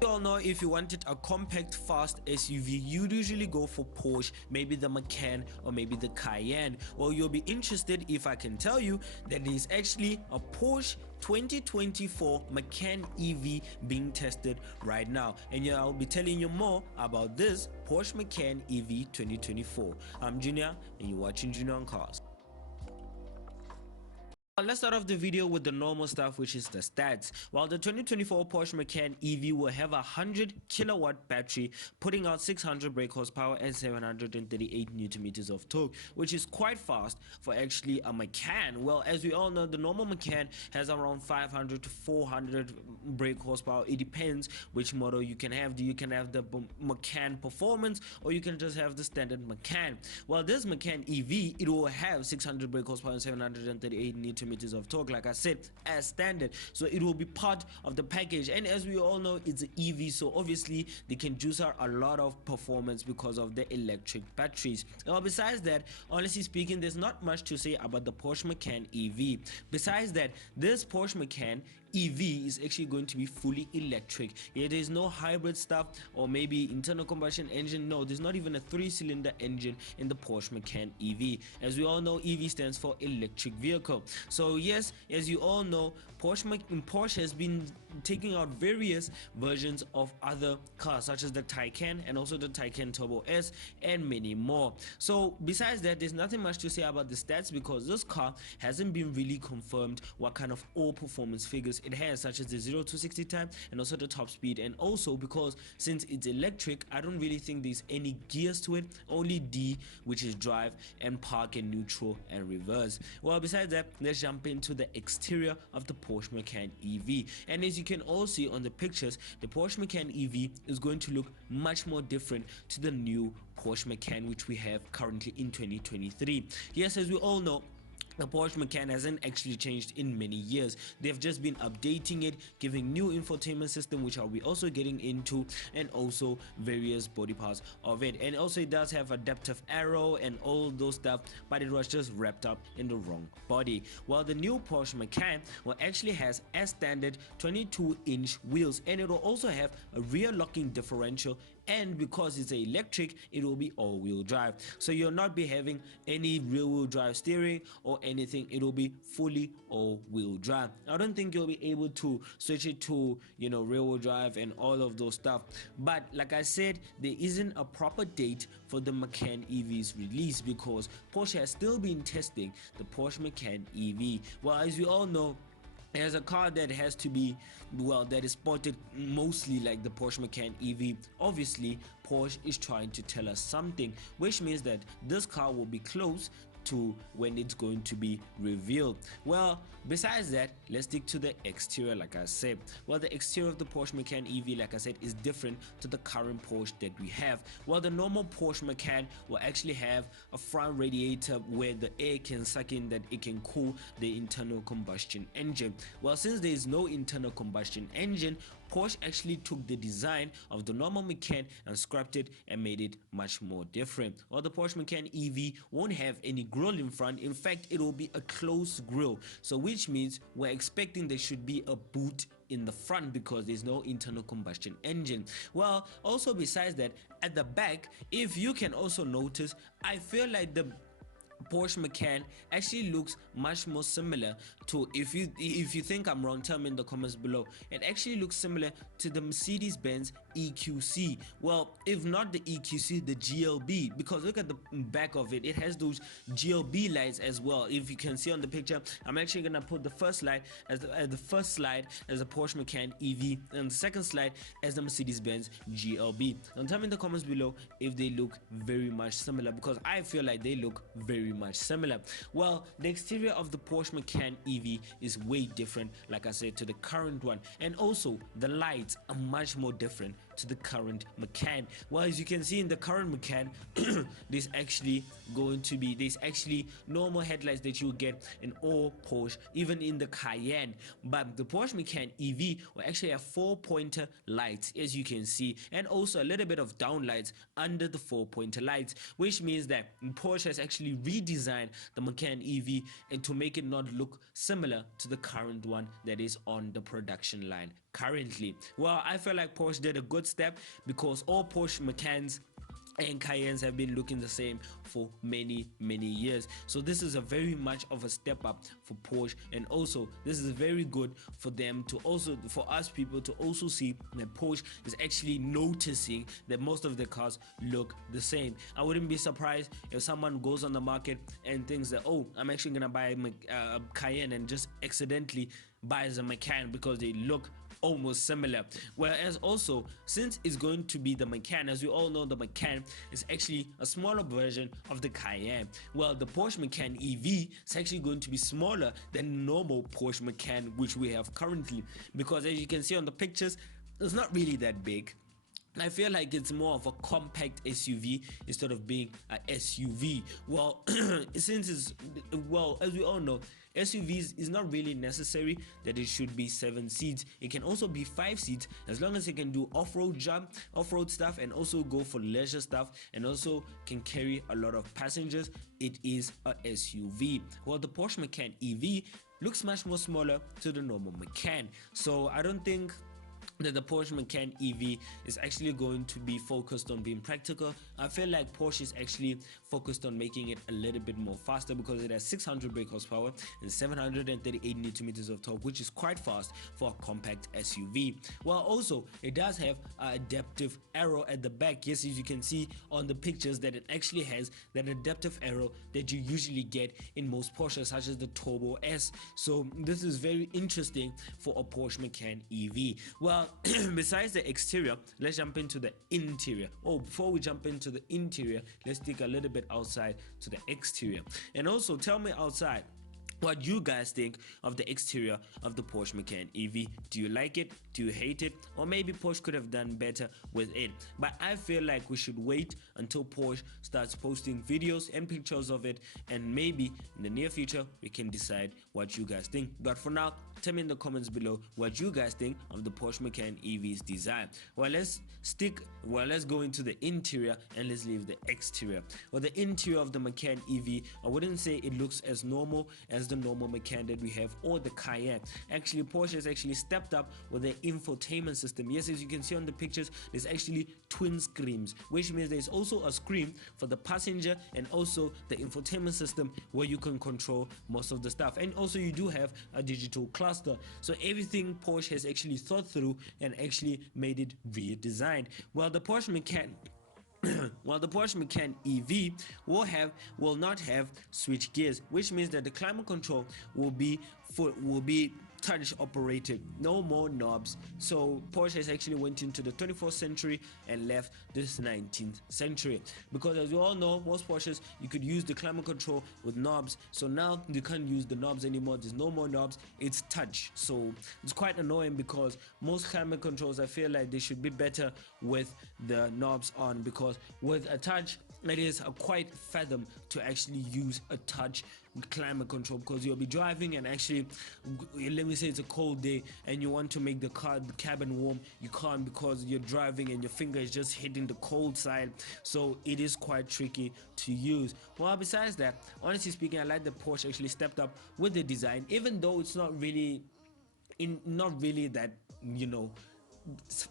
You all know if you wanted a compact fast SUV, you'd usually go for Porsche, maybe the Macan or maybe the Cayenne. Well, you'll be interested if I can tell you that it is actually a Porsche 2024 Macan EV being tested right now, and yeah, I'll be telling you more about this Porsche Macan EV 2024. I'm Junior and you're watching Junior on Cars. Let's start off the video with the normal stuff, which is the stats. While the 2024 Porsche Macan EV will have a 100 kilowatt battery, putting out 600 brake horsepower and 738 newton meters of torque, which is quite fast for actually a Macan. Well, as we all know, the normal Macan has around 500 to 400 brake horsepower. It depends which model you can have. You can have the Macan Performance, or you can just have the standard Macan. Well, this Macan EV, it will have 600 brake horsepower and 738 newton meters of torque, like I said, as standard, so it will be part of the package. And as we all know, it's an EV, so obviously they can juice out a lot of performance because of the electric batteries. Now, besides that, honestly speaking, there's not much to say about the Porsche Macan EV. Besides that, this Porsche Macan EV is actually going to be fully electric. Yeah, there's no hybrid stuff or maybe internal combustion engine. No, there's not even a 3-cylinder engine in the Porsche Macan EV. As we all know, EV stands for electric vehicle. So yes, as you all know, Porsche has been taking out various versions of other cars, such as the Taycan and also the Taycan Turbo S and many more. So besides that, there's nothing much to say about the stats because this car hasn't been really confirmed what kind of all performance figures it has, such as the 0 to 60 time and also the top speed. And also because since it's electric, I don't really think there's any gears to it, only D, which is drive, and park and neutral and reverse. Well, besides that, let's jump into the exterior of the Porsche Macan EV. And as you can all see on the pictures, the Porsche Macan EV is going to look much more different to the new Porsche Macan which we have currently in 2023. Yes, as we all know, the Porsche Macan hasn't actually changed in many years. They've just been updating it, giving new infotainment system, which I'll be also getting into, and also various body parts of it. And also it does have adaptive aero and all those stuff, but it was just wrapped up in the wrong body. While the new Porsche Macan actually has as standard 22-inch wheels, and it will also have a rear locking differential, and because it's electric, it will be all-wheel drive, so you'll not be having any rear-wheel drive steering or anything. It will be fully all-wheel drive. I don't think you'll be able to switch it to, you know, rear-wheel drive and all of those stuff, but like I said, there isn't a proper date for the Macan EV's release because Porsche has still been testing the Porsche Macan EV. Well, as we all know, as a car that has to be, well, that is spotted mostly like the Porsche Macan EV, obviously Porsche is trying to tell us something, which means that this car will be close to when it's going to be revealed. Well, besides that, let's stick to the exterior. Like I said, well, the exterior of the Porsche Macan EV, like I said, is different to the current Porsche that we have. Well, the normal Porsche Macan will actually have a front radiator where the air can suck in, that it can cool the internal combustion engine. Well, since there is no internal combustion engine, Porsche actually took the design of the normal Macan and scrapped it and made it much more different. While the Porsche Macan EV won't have any grille in front, in fact it will be a closed grille, so which means we're expecting there should be a boot in the front because there's no internal combustion engine. Well, also besides that, at the back, if you can also notice, I feel like the Porsche Macan actually looks much more similar to, if you think I'm wrong, tell me in the comments below, it actually looks similar to the Mercedes-Benz EQC. Well, if not the EQC, the GLB, because look at the back of it, it has those GLB lights as well. If you can see on the picture, I'm actually gonna put the first slide as the first slide as the Porsche Macan EV and the second slide as the Mercedes-Benz GLB. And tell me in the comments below if they look very much similar, because I feel like they look very much similar. Well, the exterior of the Porsche Macan EV is way different, like I said, to the current one, and also the lights are much more different to the current Macan. Well, as you can see in the current Macan, there's actually normal headlights that you get in all Porsche, even in the Cayenne, but the Porsche Macan EV will actually have 4-pointer lights, as you can see, and also a little bit of downlights under the 4-pointer lights, which means that Porsche has actually redesigned the Macan EV and to make it not look similar to the current one that is on the production line currently. Well, I feel like Porsche did a good step because all Porsche Macans and Cayennes have been looking the same for many years. So this is a very much of a step up for Porsche, and also this is very good for them to also, for us people to also see that Porsche is actually noticing that most of the cars look the same. I wouldn't be surprised if someone goes on the market and thinks that, oh, I'm actually gonna buy a Cayenne, and just accidentally buys a Macan because they look almost similar. Whereas also, since it's going to be the Macan, as we all know, the Macan is actually a smaller version of the Cayenne. Well, the Porsche Macan EV is actually going to be smaller than normal Porsche Macan which we have currently, because as you can see on the pictures, it's not really that big. I feel like it's more of a compact SUV instead of being a SUV. Well, since it's, well, as we all know, SUVs is not really necessary that it should be 7 seats. It can also be 5 seats as long as it can do off-road stuff, and also go for leisure stuff, and also can carry a lot of passengers. It is a SUV. Well, the Porsche Macan EV looks much more smaller to the normal Macan, so I don't think that the Porsche Macan EV is actually going to be focused on being practical. I feel like Porsche is actually focused on making it a little bit more faster, because it has 600 brake horsepower and 738 Nm of torque, which is quite fast for a compact SUV. Well, also it does have an adaptive aero at the back. Yes, as you can see on the pictures, that it actually has that adaptive aero that you usually get in most Porsches, such as the Turbo S. So this is very interesting for a Porsche Macan EV. Well, besides the exterior, let's jump into the interior. Oh, before we jump into the interior, let's take a little bit outside to the exterior, and also tell me outside what you guys think of the exterior of the Porsche Macan EV. Do you like it? Do you hate it? Or maybe Porsche could have done better with it. But I feel like we should wait until Porsche starts posting videos and pictures of it, and maybe in the near future we can decide what you guys think. But for now, tell me in the comments below what you guys think of the Porsche Macan EV's design. Well, let's go into the interior, and let's leave the exterior. Well, the interior of the Macan EV, I wouldn't say it looks as normal as the normal Macan that we have, or the Cayenne. Actually, Porsche has actually stepped up with their infotainment system. Yes, as you can see on the pictures, there's actually twin screens, which means there's also a screen for the passenger and also the infotainment system where you can control most of the stuff. And also you do have a digital cluster. So everything Porsche has actually thought through and actually made it redesigned. Well, the Porsche Macan EV will not have switch gears, which means that the climate control will be touch operated, no more knobs. So Porsche has actually went into the 24th century and left this 19th century, because as you all know, most Porsches you could use the climate control with knobs. So now you can't use the knobs anymore. There's no more knobs, it's touch. So it's quite annoying, because most climate controls, I feel like they should be better with the knobs on, because with a touch it is a quite fathom to actually use a touch climate control, because you'll be driving and actually, let me say it's a cold day and you want to make the cabin warm. You can't, because you're driving and your finger is just hitting the cold side, so it is quite tricky to use. Well, besides that, honestly speaking, I like that Porsche actually stepped up with the design, even though it's not really that, you know,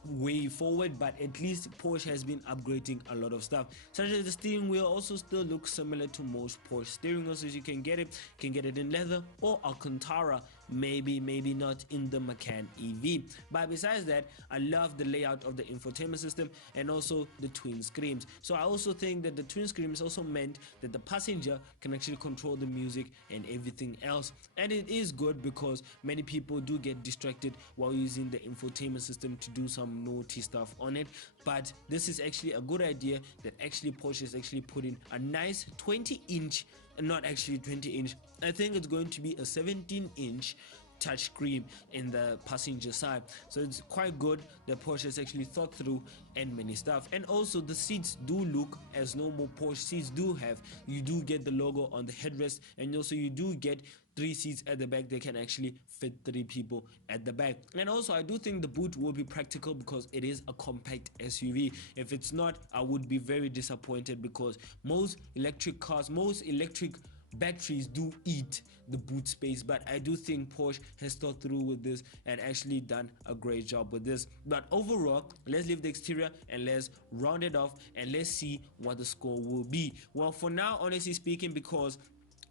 way forward, but at least Porsche has been upgrading a lot of stuff, such as the steering wheel also still looks similar to most Porsche steering wheels. As you can get it in leather or Alcantara, maybe not in the Macan EV. But besides that, I love the layout of the infotainment system and also the twin screens. So I also think that the twin screens also meant that the passenger can actually control the music and everything else, and it is good because many people do get distracted while using the infotainment system to do some naughty stuff on it. But this is actually a good idea that actually Porsche is actually putting a nice 20-inch, not actually 20-inch, I think it's going to be a 17-inch touchscreen in the passenger side. So it's quite good that Porsche has actually thought through and many stuff. And also the seats do look as normal Porsche seats do have. You do get the logo on the headrest, and also you do get 3 seats at the back. They can actually fit 3 people at the back. And also I do think the boot will be practical because it is a compact SUV. If it's not, I would be very disappointed, because most electric cars, most electric batteries do eat the boot space, but I do think Porsche has thought through with this and actually done a great job with this. But overall, let's leave the exterior and let's round it off and let's see what the score will be. Well, for now, honestly speaking, because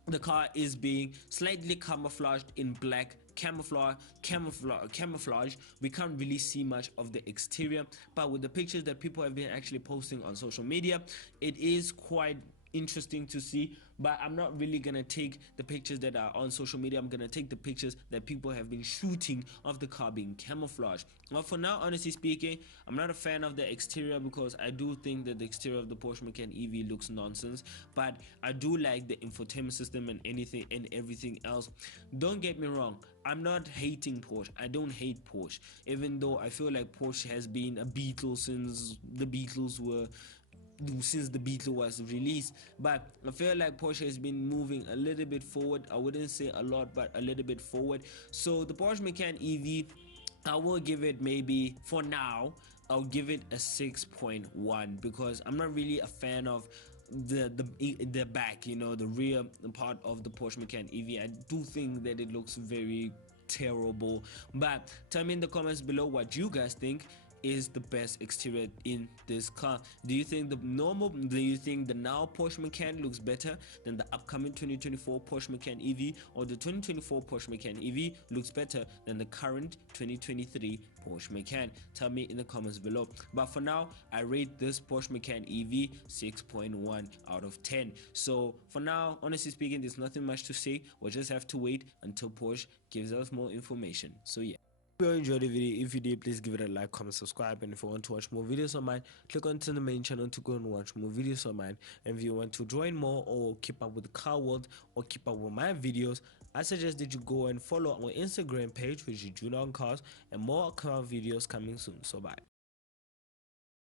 the car is being slightly camouflaged in black, camouflage, we can't really see much of the exterior, but with the pictures that people have been actually posting on social media, it is quite interesting to see. But I'm not really gonna take the pictures that are on social media. I'm gonna take the pictures that people have been shooting of the car being camouflaged. Well, for now, honestly speaking, I'm not a fan of the exterior because I do think that the exterior of the Porsche Macan EV looks nonsense, but I do like the infotainment system and anything and everything else. Don't get me wrong, I'm not hating Porsche. I don't hate Porsche, even though I feel like Porsche has been a Beetle since the Beatles was released. But I feel like Porsche has been moving a little bit forward. I wouldn't say a lot, but a little bit forward. So the Porsche Macan EV, I will give it, maybe for now, I'll give it a 6.1 because I'm not really a fan of the back, you know, the rear part of the Porsche Macan EV. I do think that it looks very terrible. But tell me in the comments below what you guys think is the best exterior in this car. Do you think the now Porsche Macan looks better than the upcoming 2024 Porsche Macan EV, or the 2024 Porsche Macan EV looks better than the current 2023 Porsche Macan? Tell me in the comments below. But for now, I rate this Porsche Macan EV 6.1 out of 10. So for now, honestly speaking, there's nothing much to say. We'll just have to wait until Porsche gives us more information. So yeah. If you enjoyed the video, if you did, please give it a like, comment, subscribe, and if you want to watch more videos on mine, click onto the main channel to go and watch more videos on mine. And if you want to join more or keep up with the car world or keep up with my videos, I suggest that you go and follow our Instagram page, which is Junior on Cars, and more car videos coming soon. So bye.